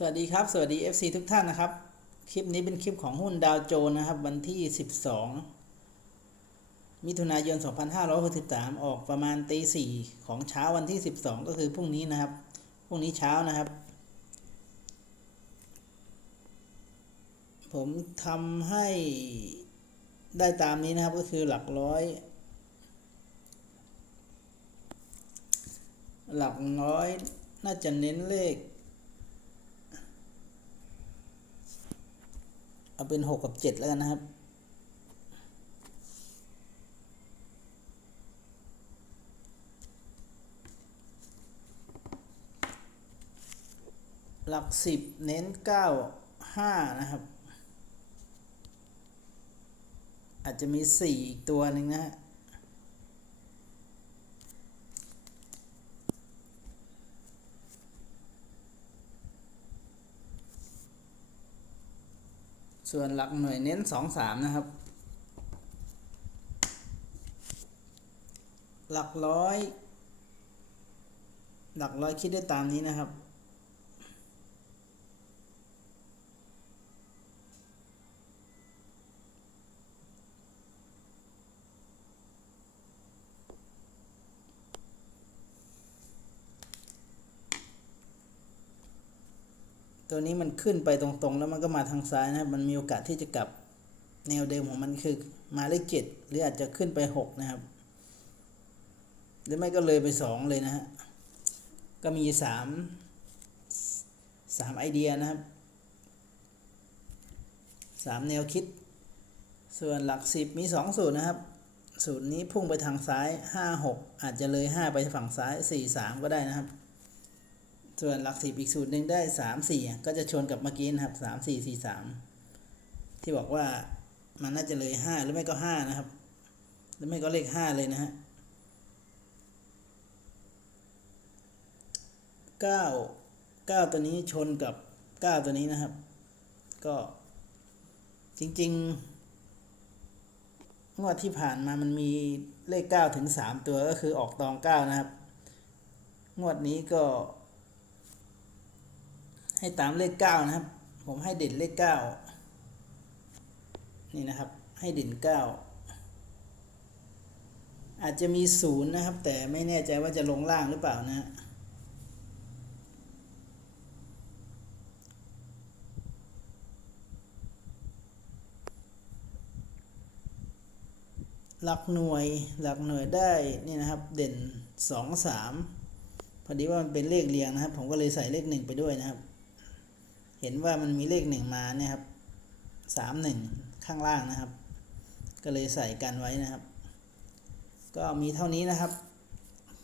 สวัสดีครับ สวัสดี FC ทุกท่านนะครับ คลิปนี้เป็นคลิปของหุ้นดาวโจนส์นะครับ วันที่ 12 มิถุนายน 2563 ออกประมาณตีสี่ของเช้าวันที่ 12 ก็คือพรุ่งนี้นะครับ พรุ่งนี้เช้านะครับ ผมทำให้ได้ตามนี้นะครับก็คือหลักร้อย หลักร้อยน่าจะเน้นเลข เอาเป็นหกกับเจ็ดแล้วกันนะครับ หลักสิบเน้นเก้าห้านะครับ อาจจะมีสี่อีกตัวหนึ่งนะฮะ ส่วนหลักหน่วยเน้นสองสามนะครับ หลักร้อย หลักร้อยคิดได้ตามนี้นะครับ ตัวนี้มันขึ้นไปตรงๆ แล้วมันก็มาทางซ้ายนะครับ มันมีโอกาสที่จะกลับแนวเดิมของมันคือมาเลขเจ็ดหรืออาจจะขึ้นไปหกนะครับ หรือไม่ก็เลยไปสองเลยนะฮะ ก็มีสามสามไอเดียนะครับสามแนวคิด ส่วนหลักสิบมีสองสูตรนะครับสูตรนี้พุ่งไปทางซ้ายห้าหกอาจจะเลยห้าไปฝั่งซ้ายสี่สามก็ได้นะครับ ส่วนหลักสิบอีกสูตรหนึ่งได้สามสี่ก็จะชนกับเมื่อกี้นะครับสามสี่สี่สามที่บอกว่ามันน่าจะเลยห้าหรือไม่ก็ห้านะครับ หรือไม่ก็เลขห้าเลยนะฮะเก้าเก้าตัวนี้ชนกับเก้าตัวนี้นะครับ ก็จริง ๆ งวดที่ผ่านมามันมีเลขเก้าถึงสามตัวก็คือออกตองเก้านะครับ งวดนี้ก็ ให้ตามเลขเก้านะครับ ผมให้เด่นเลขเก้านี่นะครับให้เด่นเก้าอาจจะมีศูนย์นะครับ แต่ไม่แน่ใจว่าจะลงล่างหรือเปล่านะฮะหลักหน่วยหลักหน่วยได้นี่นะครับเด่นสองสามพอดีว่ามันเป็นเลขเรียงนะครับ ผมก็เลยใส่เลขหนึ่งไปด้วยนะครับ เห็นว่ามันมีเลขหนึ่งมาเนี่ยครับสามหนึ่งข้างล่างนะครับ ก็เลยใส่กันไว้นะครับ ก็มีเท่านี้นะครับ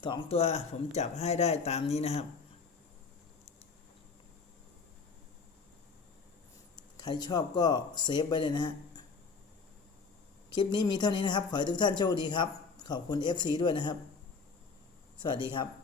สองตัวผมจับให้ได้ตามนี้นะครับ ใครชอบก็เซฟไว้เลยนะฮะ คลิปนี้มีเท่านี้นะครับ ขอให้ทุกท่านโชคดีครับ ขอบคุณ FC ด้วยนะครับ สวัสดีครับ